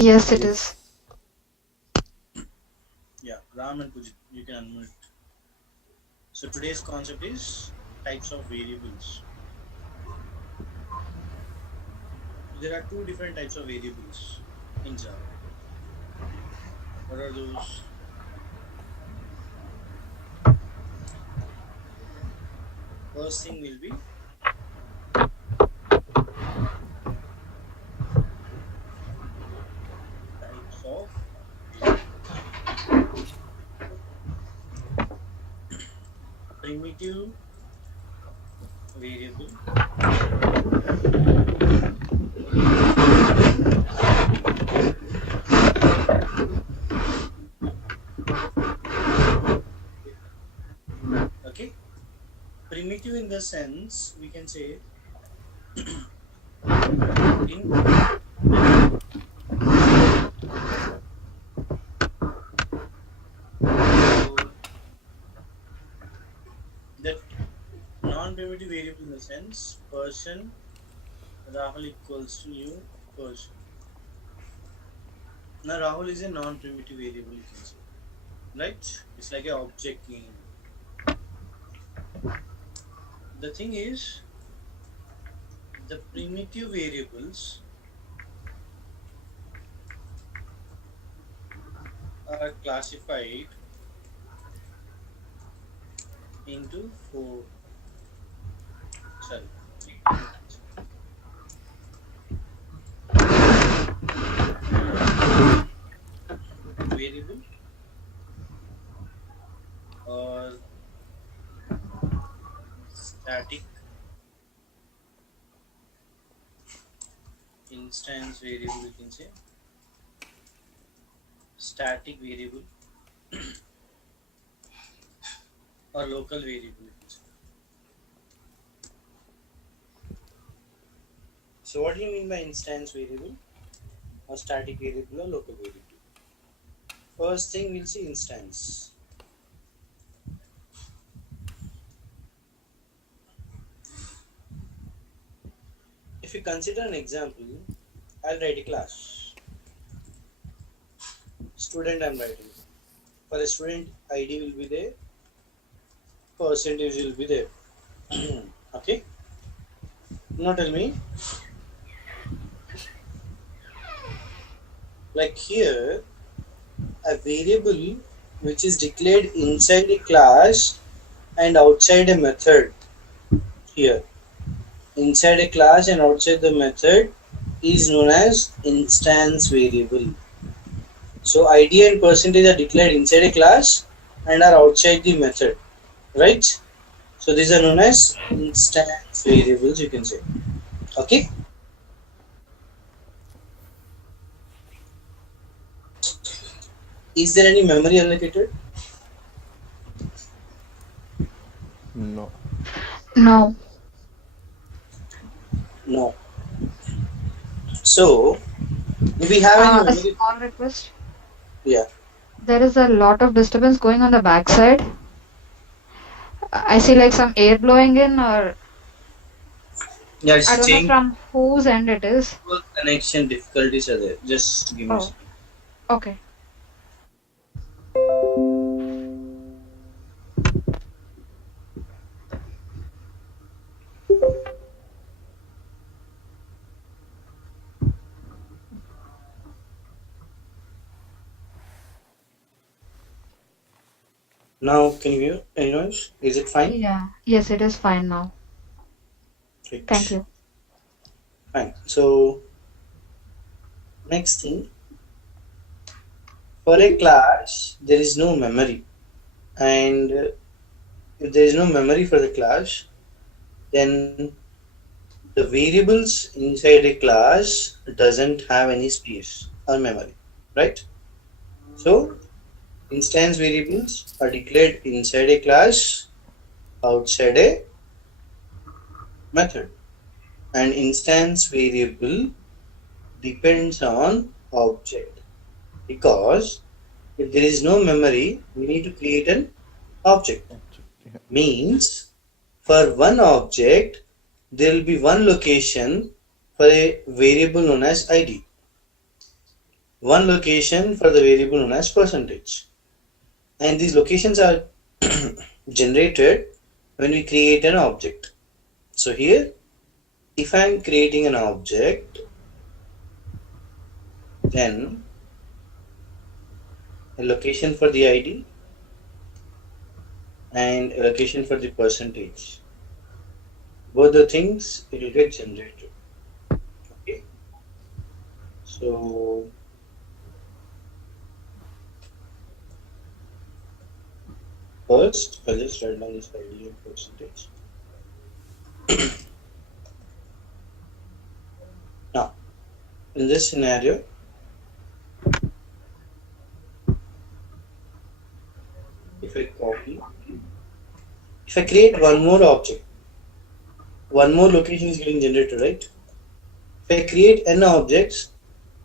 Yes, it is. Yeah, Ram and Pujit, you can unmute. So today's concept is types of variables. There are two different types of variables in Java. What are those? First thing will be types of variables. Primitive variable, okay? Primitive in the sense we can say in so that non-primitive variable in the sense person Rahul equals to new person. Now Rahul is a non-primitive variable you can say, right? It's like an object name. The thing is the primitive variables are classified into four sorry three categories. Variable or static instance variable you can say, static variable or local variable you can say. So what do you mean by instance variable or static variable or local variable? First thing we'll see instance. If you consider an example, I'll write a class. Student I'm writing. For a student ID will be there, percentage will be there. Okay? Now tell me, like here, a variable which is declared inside a class and outside a method here. Inside a class and outside the method is known as instance variable. So ID and percentage are declared inside a class and are outside the method, right? So these are known as instance variables you can say. Okay? Is there any memory allocated? No. No. No. So do we have any A memory? small request. Yeah. There is a lot of disturbance going on the backside. I see like some air blowing in, or Yeah, I it's don't know changed. from whose end it is. Connection difficulties are there. Just give me a Oh, second. okay. Now can you hear any noise? Is it fine? Yeah. Yes, it is fine now. Thank Right. you. Fine. So next thing, for a class there is no memory, and if there is no memory for the class, then the variables inside a class doesn't have any space or memory, right? So instance variables are declared inside a class, outside a method, and instance variable depends on object, because if there is no memory we need to create an object. Yeah. Means for one object there will be one location for a variable known as id. one location for the variable known as percentage. And these locations are generated when we create an object. So here, if I am creating an object, then a location for the ID and a location for the percentage. Both the things it will get generated. Okay. So first, I'll just write down this ID and percentage. Now, in this scenario, if I create one more object, one more location is getting generated, right? If I create n objects,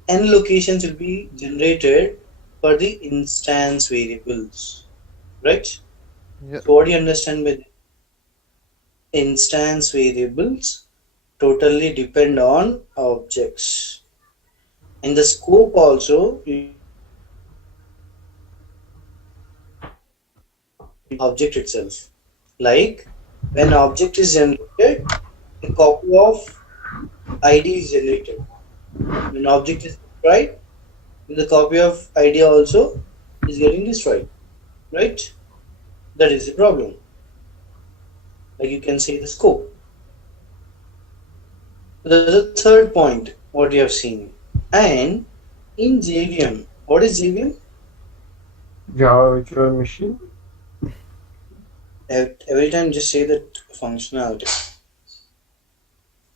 n locations will be generated for the instance variables, right? Yeah. So what do you understand by instance variables? Totally depend on objects. In the scope also, object itself. Like when object is generated, a copy of ID is generated. When object is destroyed, the copy of ID also is getting destroyed, right? That is the problem. Like you can see the scope. There's a third point what you have seen. And in JVM, what is JVM? Java Virtual Machine. Every time just say that functionality.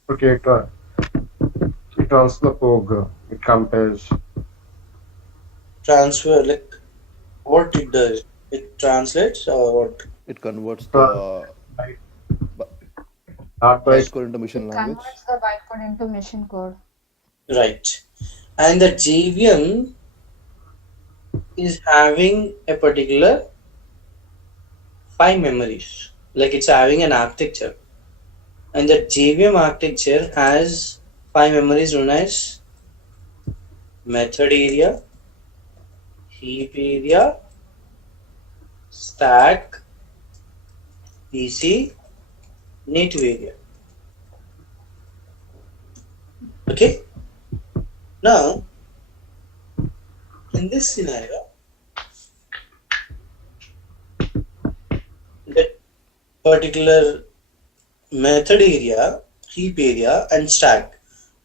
Okay, it runs the program. It compares. Transfer, like what it does. It translates or what? It converts the Not by bytecode into machine language. Converts the bytecode into machine code. Right. And the JVM is having a particular 5 memories. Like it's having an architecture. And the JVM architecture has 5 memories known as method area, heap area, stack, PC, native area. Okay? Now, in this scenario, that particular method area, heap area, and stack.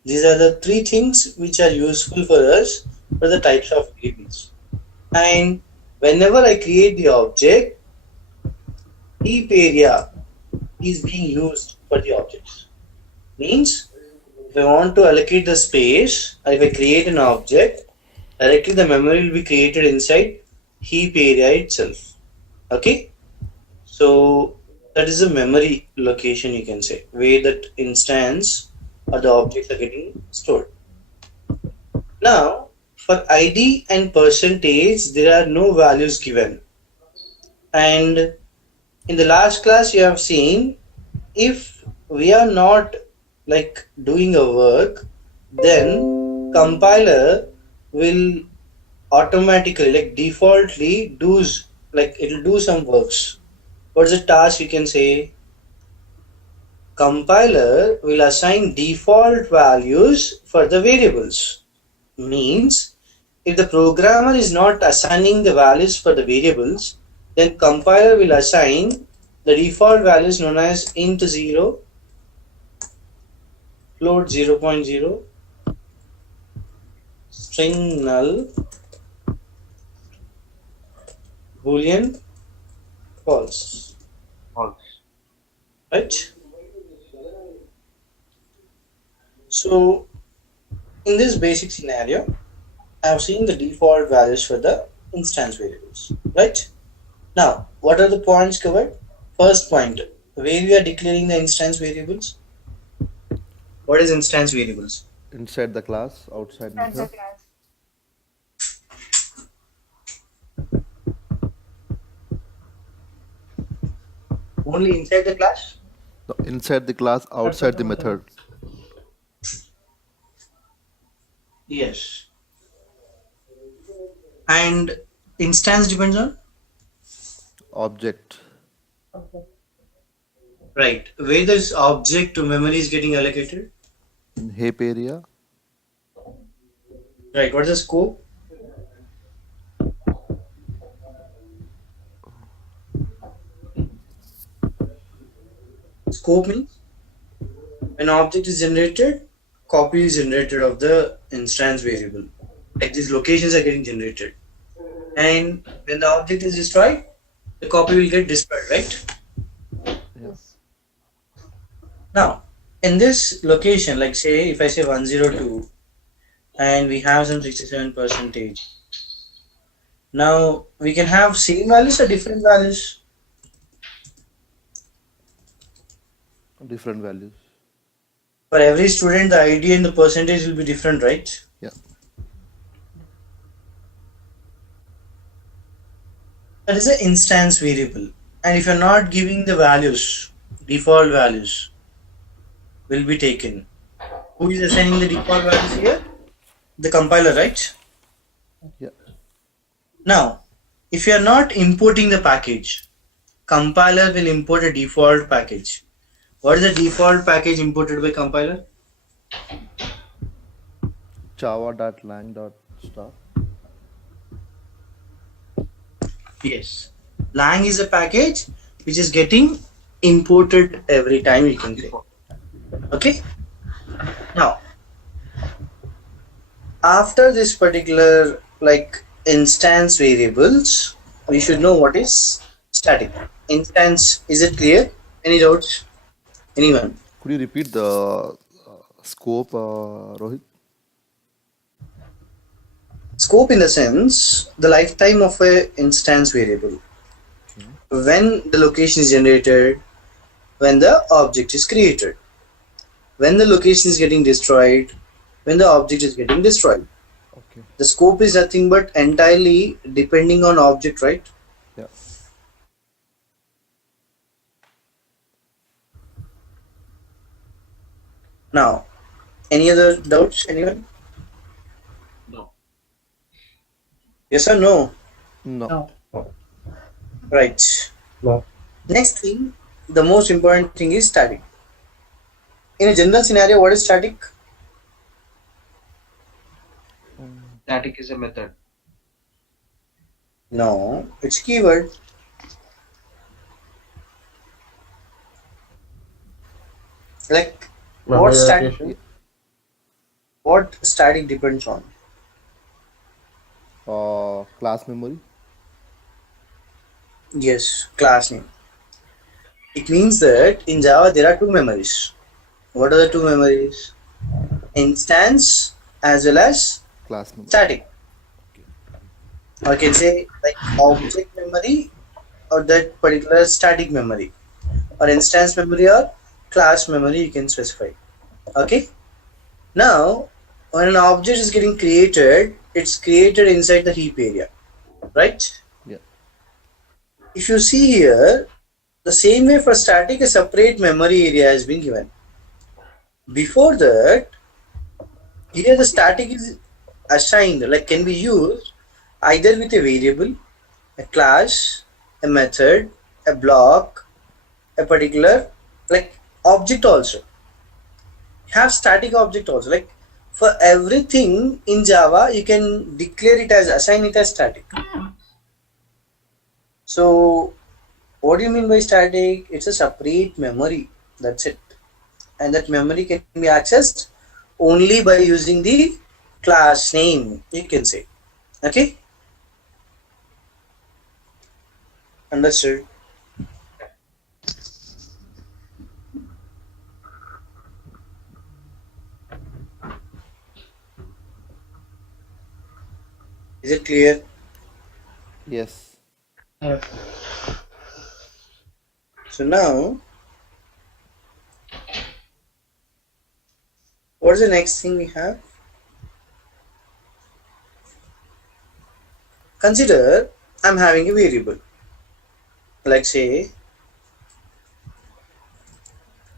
These are the 3 things which are useful for us for the types of variables. And whenever I create the object, heap area is being used for the objects. Means, if I want to allocate the space, or if I create an object, directly the memory will be created inside heap area itself. Okay? So that is a memory location, you can say, where that instance or the objects are getting stored. Now, for ID and percentage, there are no values given. And in the last class, you have seen if we are not like doing a work, then compiler will automatically, like defaultly, does like it will do some works. What's the task you can say? Compiler will assign default values for the variables. Means if the programmer is not assigning the values for the variables, then compiler will assign the default values known as int 0, float 0.0, string null, boolean false. Right? So in this basic scenario, I have seen the default values for the instance variables. Right? Now, what are the points covered? First point, where we are declaring the instance variables. What is instance variables? Inside the class, outside method. Only inside the class? No, inside the class, outside the method. Yes. And instance depends on? Object. Right. Where this object to memory is getting allocated? In heap area. Right. What is the scope? Scope means when object is generated, copy is generated of the instance variable. Like these locations are getting generated. And when the object is destroyed, the copy will get destroyed, right? Yes. Now, in this location, like say if I say 102 and we have some 67 percentage. Now we can have same values or different values. Different values. For every student, the ID and the percentage will be different, right? Yeah. That is an instance variable. And if you're not giving the values, default values will be taken. Who is assigning the default values here? The compiler, right? Yeah. Now, if you are not importing the package, compiler will import a default package. What is the default package imported by compiler? Java.lang.star. Yes. Lang is a package which is getting imported every time, you can say. Okay. Now, after this particular like instance variables, we should know what is static. Instance, is it clear? Any doubts? Anyone? Could you repeat the scope, Rohit? Scope in the sense, the lifetime of a instance variable. When the location is generated, when the object is created, when the location is getting destroyed, when the object is getting destroyed. Okay. The scope is nothing but entirely depending on object, right? Yeah. Now, any other doubts? Anyone? No. Yes or no? No. Right. No. Next thing, the most important thing is static. In a general scenario, what is static? Static is a method. No, it's keyword. Like Memory what static? allocation. What static depends on? Class memory. Yes, class name. It means that in Java there are two memories. What are the two memories? Instance as well as Class memory. static. Or I can say like object memory or that particular static memory, or instance memory or class memory you can specify. Okay. Now when an object is getting created, it's created inside the heap area, right? Yeah. If you see here, the same way for static, a separate memory area has been given. Before that, here the static is assigned, like can be used either with a variable, a class, a method, a block, a particular like object also. You have static object also. Like for everything in Java, you can declare it as assign it as static. So what do you mean by static? It's a separate memory. That's it. And that memory can be accessed only by using the class name, you can say. Okay? Understood. Is it clear? Yes. So now, what is the next thing we have? Consider I'm having a variable. Like say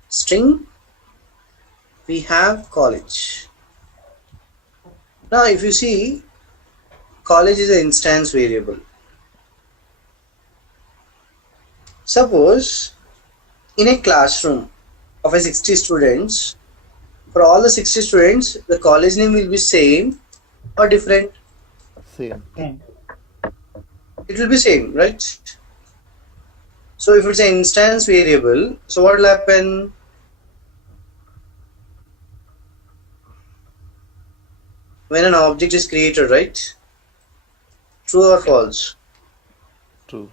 string, we have college. Now if you see, college is an instance variable. Suppose in a classroom of a 60 students, for all the 60 students, the college name will be same or different? Same. It will be same, right? So if it's an instance variable, so what will happen? When an object is created, right? True or false? True.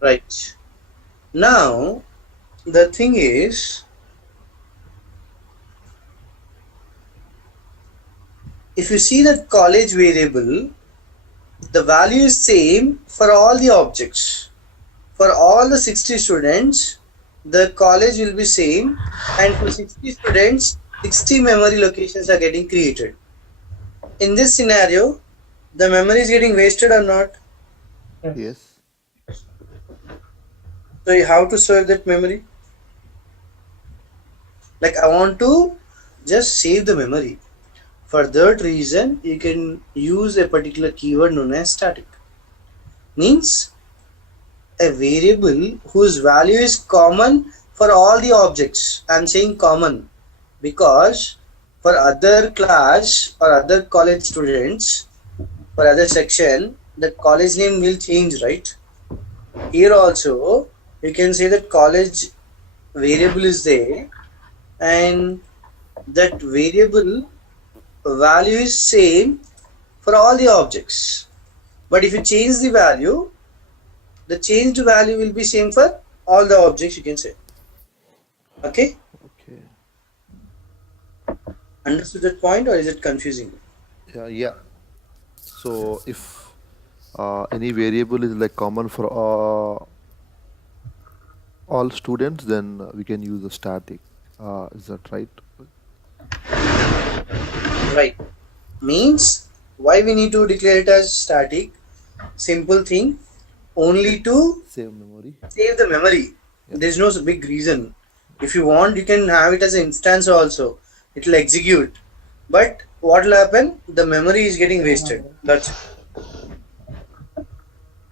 Right. Now, the thing is, if you see the college variable, the value is same for all the objects. For all the 60 students, the college will be same, and for 60 students, 60 memory locations are getting created. In this scenario, the memory is getting wasted or not? Yes. So you have to serve that memory. Like I want to just save the memory. For that reason, you can use a particular keyword known as static. Means a variable whose value is common for all the objects. I'm saying common because for other class or other college students, for other section, the college name will change, right? Here also, you can say that college variable is there and that variable value is same for all the objects. But if you change the value, the changed value will be same for all the objects, you can say. Okay? Okay. Understood that point or is it confusing? Yeah. So if any variable is like common for all students, then we can use a static. Is that right? Right. Means why we need to declare it as static? Simple thing. Only to Save memory. save the memory. Yeah. There is no big reason. If you want, you can have it as an instance also. It will execute. But what will happen? The memory is getting wasted. That's it.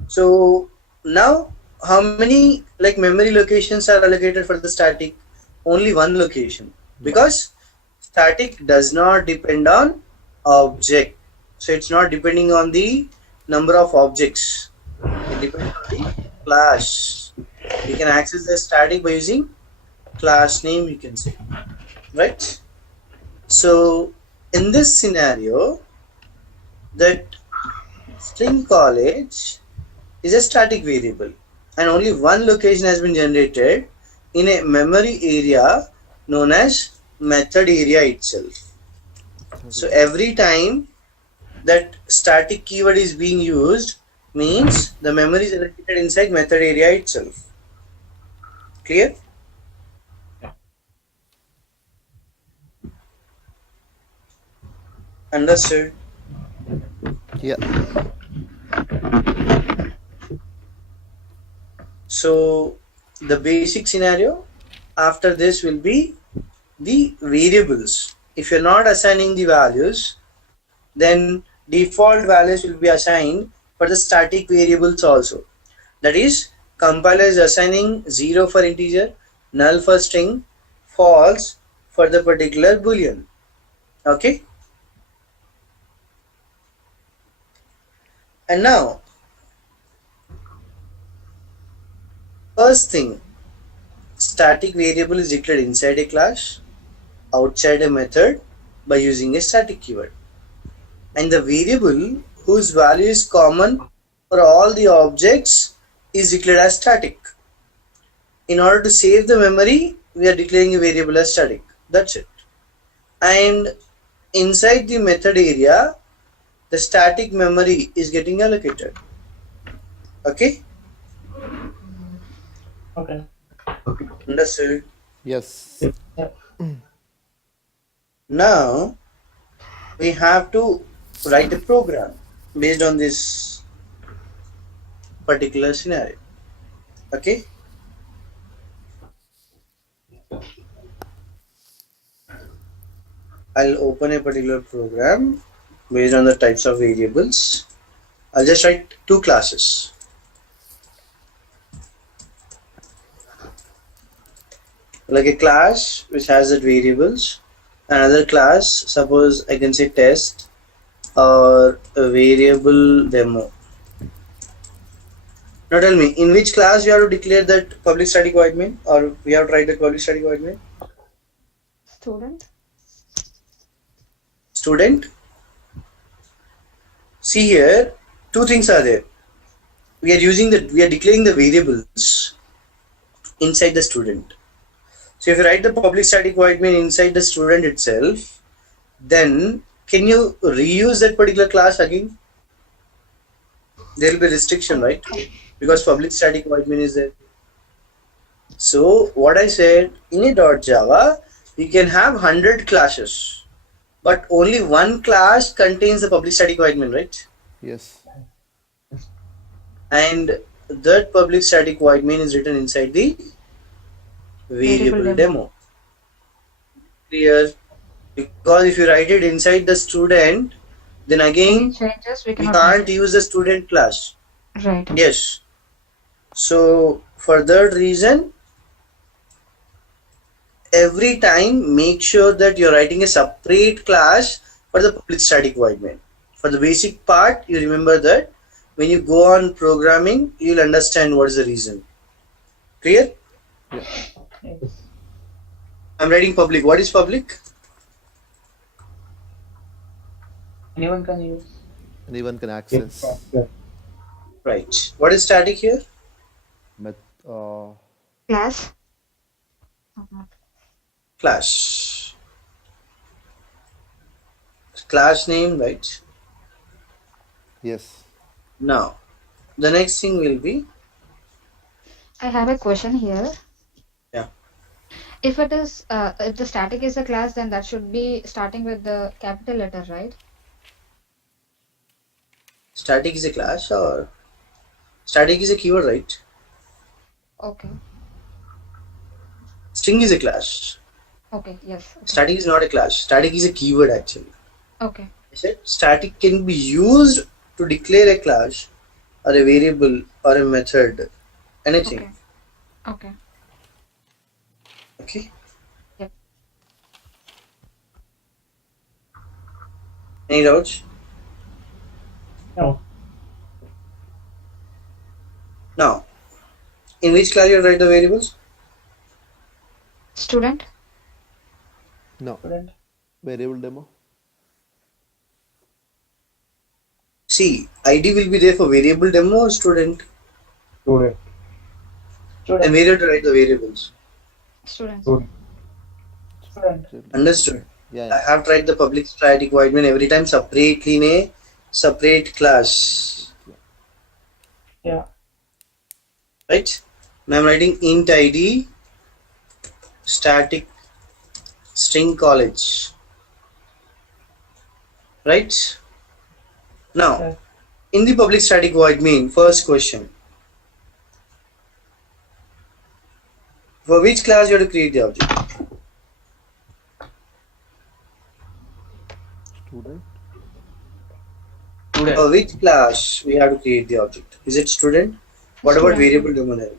So now, how many like memory locations are allocated for the static? Only one location because static does not depend on object. So it's not depending on the number of objects. It depends on the class. You can access the static by using class name, you can say, right? So in this scenario, that string college is a static variable and only one location has been generated in a memory area known as method area itself. So every time that static keyword is being used means the memory is allocated inside method area itself. Clear? Understood? Yeah. So the basic scenario after this will be the variables. If you're not assigning the values, then default values will be assigned for the static variables also. That is, compiler is assigning 0 for integer, null for string, false for the particular boolean. Okay? And now, first thing, static variable is declared inside a class, outside a method by using a static keyword. And the variable whose value is common for all the objects is declared as static. In order to save the memory, we are declaring a variable as static. That's it. And inside the method area, the static memory is getting allocated. Okay? Okay. Understood? Yes. Now, we have to write a program based on this particular scenario. Okay? I'll open a particular program based on the types of variables. I'll just write two classes. Like a class which has the variables, another class, suppose I can say test or a variable demo. Now tell me, in which class you have to declare that public static void main, or we have to write that public static void main? Student. Student. See here, two things are there. We are declaring the variables inside the student. So if you write the public static void main inside the student itself, then can you reuse that particular class again? There will be restriction, right? Because public static void main is there. So what I said, in a .java, we can have 100 classes, but only one class contains the public static void main, right? Yes. And that public static void main is written inside the variable Variable demo. Clear? Because if you write it inside the student, then again Changes we we cannot can't make use the student class. it. Right. Yes. So for that reason, every time make sure that you're writing a separate class for the public static void main. For the basic part, you remember that. When you go on programming, you'll understand what is the reason. Clear? I'm writing public. What is public? Anyone can use. Anyone can access. Right. What is static here? Met, Class. Class. Class name, right? yes. Now, the next thing will be, I have a question here. Yeah. If it is, if the static is a class, then that should be starting with the capital letter, right? static is a class or static is a keyword, right? Okay. String is a class. Okay. Yes. Okay. Static is not a class. Static is a keyword actually. Okay. I said static can be used to declare a class or a variable or a method, anything. Okay. Okay. Okay. Yep. Any doubts? No. Now, in which class you write the variables? Student. No. Student. Variable demo. See, ID will be there for variable demo or student. Student. And where you have to write the variables. Student. Student. Understood? Yeah, I yeah. have to write the public static void main every time separately in a separate class. Yeah. Right? Now I'm writing int ID static string college. Right? Now, Yeah. in the public static void main, first question. For which class you have to create the object? Student. Student. For which class we have to create the object? Is it student? What about Student. variable demo?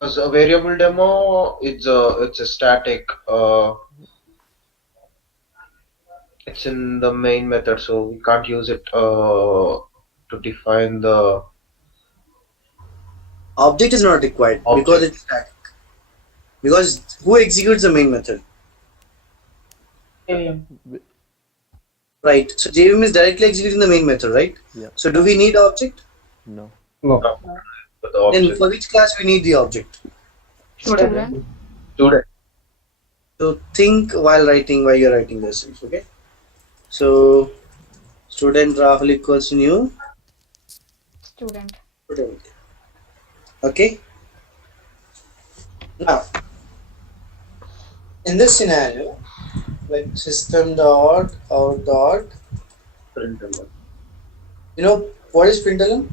Because a variable demo, it's a static. It's in the main method, so we can't use it to define the Object is not required Object. because it's static. Because who executes the main method? Right. So JVM is directly executing the main method, right? Yeah. So do we need object? No. No. for the Then object. for which class we need the object? Student. Student. So think while you're writing this things, okay? So student Rahul equals new Student. student. Okay. Now in this scenario, like system dot out dot, Println. you know what is println?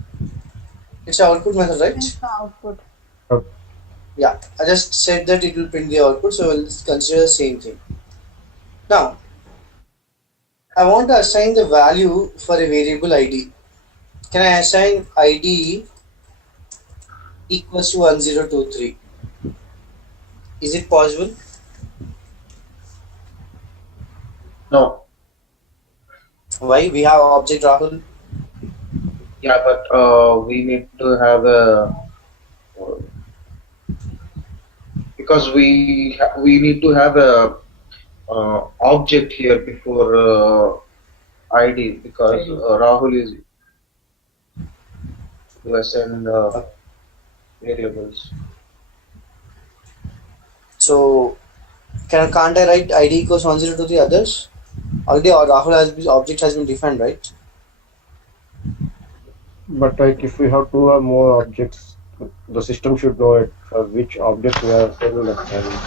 It's an output method, right? Output. Yeah, I just said that it will print the output, so we'll consider the same thing. Now, I want to assign the value for a variable ID. Can I assign ID equals to 1023? Is it possible? No. Why? We have object Rahul. Yeah, but we need to have a because we need to have a object here before ID because Rahul is to assign variables. So can't I write ID equals 1023 others? Already Rahul object has been defined, right? But like if we have two or more objects, the system should know it for which object we are sending the value.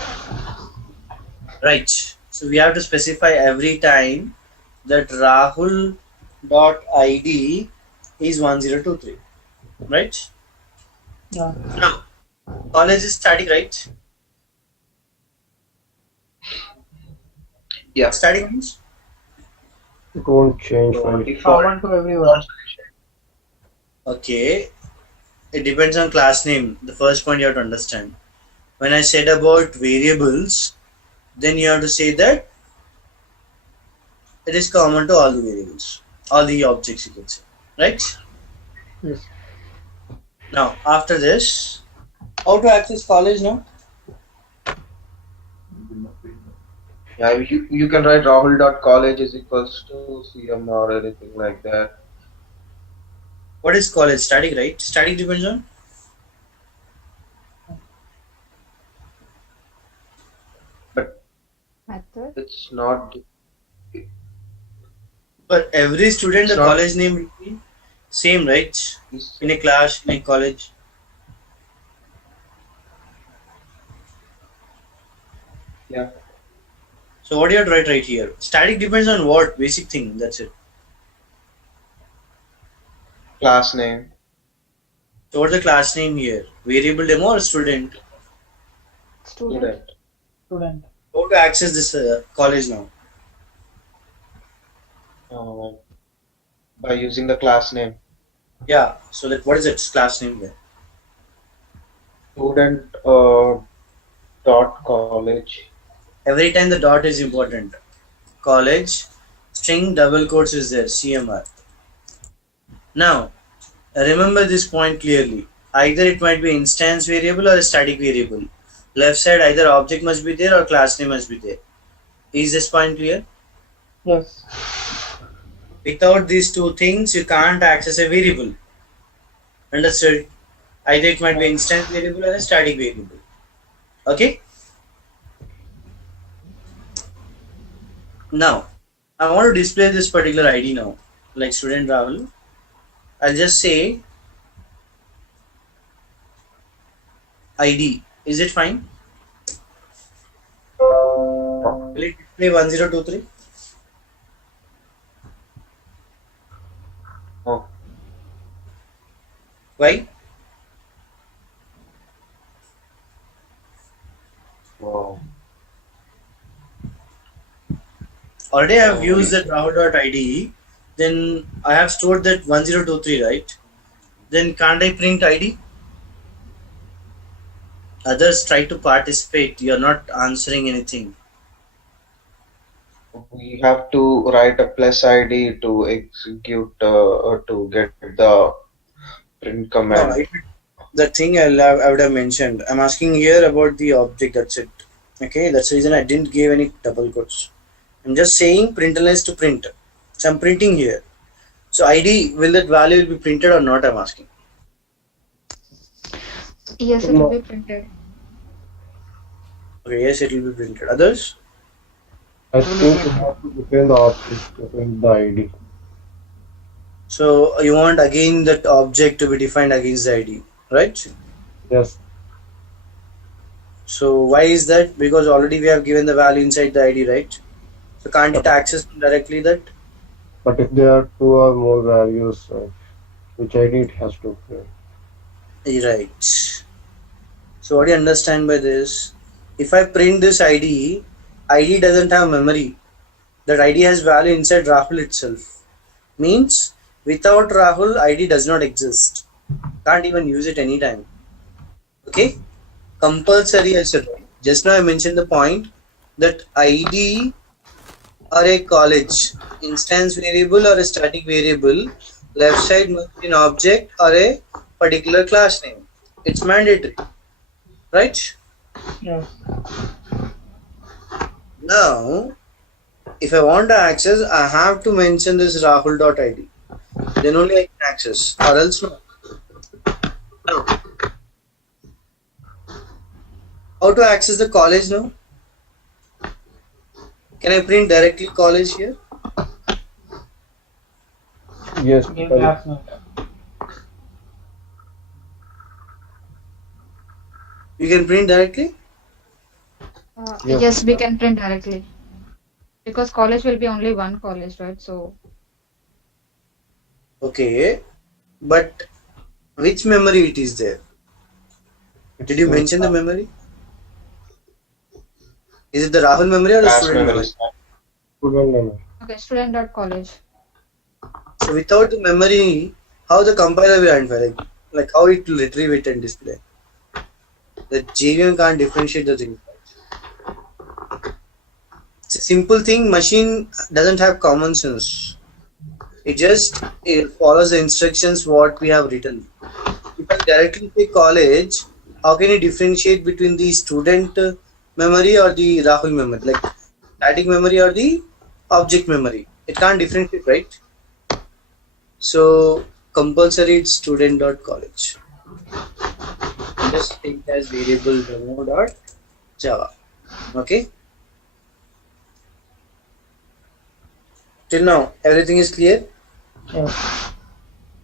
Right. So we have to specify every time that Rahul dot ID is 1023. Right? Yeah. Now, college is static, right? Yeah. Static means It won't change So for default. Common to everyone. okay. It depends on class name. The first point you have to understand. When I said about variables, then you have to say that it is common to all the variables, all the objects you could say, right? Yes. Now, after this, how to access college now? Yeah, you can write Rahul.college is equals to CM or anything like that. What is college? Static, right? Static depends on. But Method. it's not. But every student, It's the not- college name will be same, right? In a class, in a college. Yeah. So what do you have to write right here? Static depends on what? Basic thing. That's it. Class name. So what's the class name here? Variable demo or student? Student. Student. Student. How to access this college now? Uh, by using the class name. Yeah. So that what is its class name there? Student dot college. Every time the dot is important. College, string double quotes is there, CMR. Now, remember this point clearly. Either it might be instance variable or a static variable. Left side, either object must be there or class name must be there. Is this point clear? Yes. Without these two things, you can't access a variable. Understood? Either it might be instance variable or a static variable. Okay? Now, I want to display this particular ID now, like student Rahul. I'll just say ID. Is it fine? Will it display 1023? Oh. Why? Wow. Already I have used that Rahul.id, then I have stored that 1023, right? Then can't I print ID? Others try to participate, you're not answering anything. We have to write a plus ID to execute to get the print No, command. the thing I would have mentioned. I'm asking here about the object, that's it. Okay, that's the reason I didn't give any double quotes. I'm just saying println is to print. So I'm printing here. So ID, will that value be printed or not? I'm asking. Yes, it will be printed. Okay, yes, it will be printed. Others? I think we have to define the object to print the ID. So you want again that object to be defined against the ID, right? Yes. So why is that? Because already we have given the value inside the ID, right? So can't it access directly that? But if there are two or more values, which ID it has to print. Right. So what do you understand by this? If I print this ID, ID doesn't have memory. that ID has value inside Rahul itself. Means without Rahul, ID does not exist. Can't even use it anytime. Okay? Compulsory I said. Just now I mentioned the point that ID or a college, instance variable or a static variable, left side must be an object or a particular class name. It's mandatory. Right? Yes. Now, if I want to access, I have to mention this rahul.id. Then only I can access, or else no. Now, how to access the college now? Can I print directly college here? Yes. Give class name. You can print directly? Yes. Yes, we can print directly. Because college will be only one college, right? So Okay. But which memory it is there? Did you mention the memory? Is it the Rahul memory or the Class student memory? memory. Student memory. okay, student.college. So without the memory, how the compiler will identify? Like how it will retrieve it and display? The JVM can't differentiate the thing. It's a simple thing. Machine doesn't have common sense. It follows the instructions what we have written. If I directly say college, how can you differentiate between the student memory or the Rahul memory? Like static memory or the object memory? It can't differentiate, right? So compulsory it's student.college. Just take as variable demo.java. Okay. Till now, everything is clear? Yes.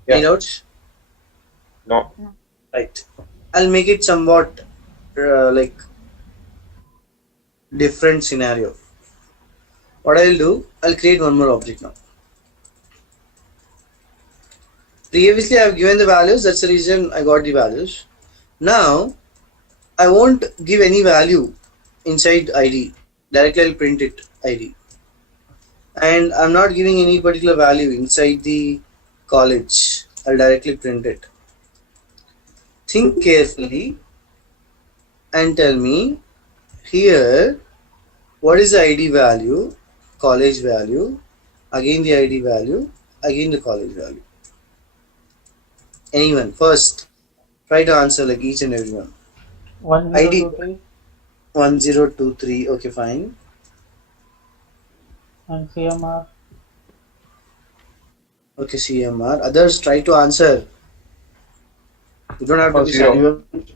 Yeah. Any doubts? No. Right. I'll make it somewhat like different scenario. What I'll do, I'll create one more object now. Previously, I've given the values. That's the reason I got the values. Now, I won't give any value inside ID. Directly, I'll print it ID. And I'm not giving any particular value inside the college. I'll directly print it. Think carefully and tell me here what is the ID value, college value, again the ID value, again the college value. Anyone first try to answer like each and every one. 1023 1023, okay, fine. and CMR. Okay, CMR. Others try to answer. You don't have to be Zero. silent.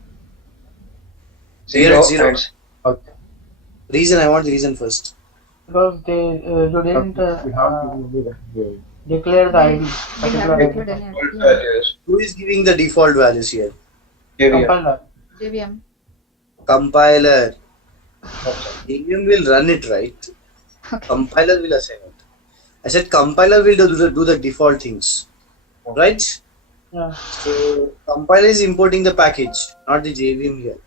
Zero. Here, zero. And Okay. Reason, I want the reason first. Because you didn't We have to do that. declare the ID. We Particular haven't ID. declared any default yeah. values. Who is giving the default values here? JVM. Compiler. JVM. Compiler. JVM will run it, right? Okay. Compiler will assign it. I said compiler will do the default things, right? Yeah. So compiler is importing the package, not the JVM here.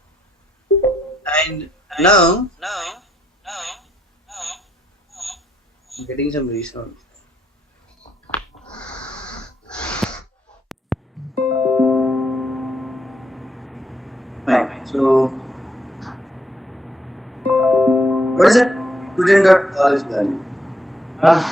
And now I'm getting some resound. Fine. So what is that student.college value? Run.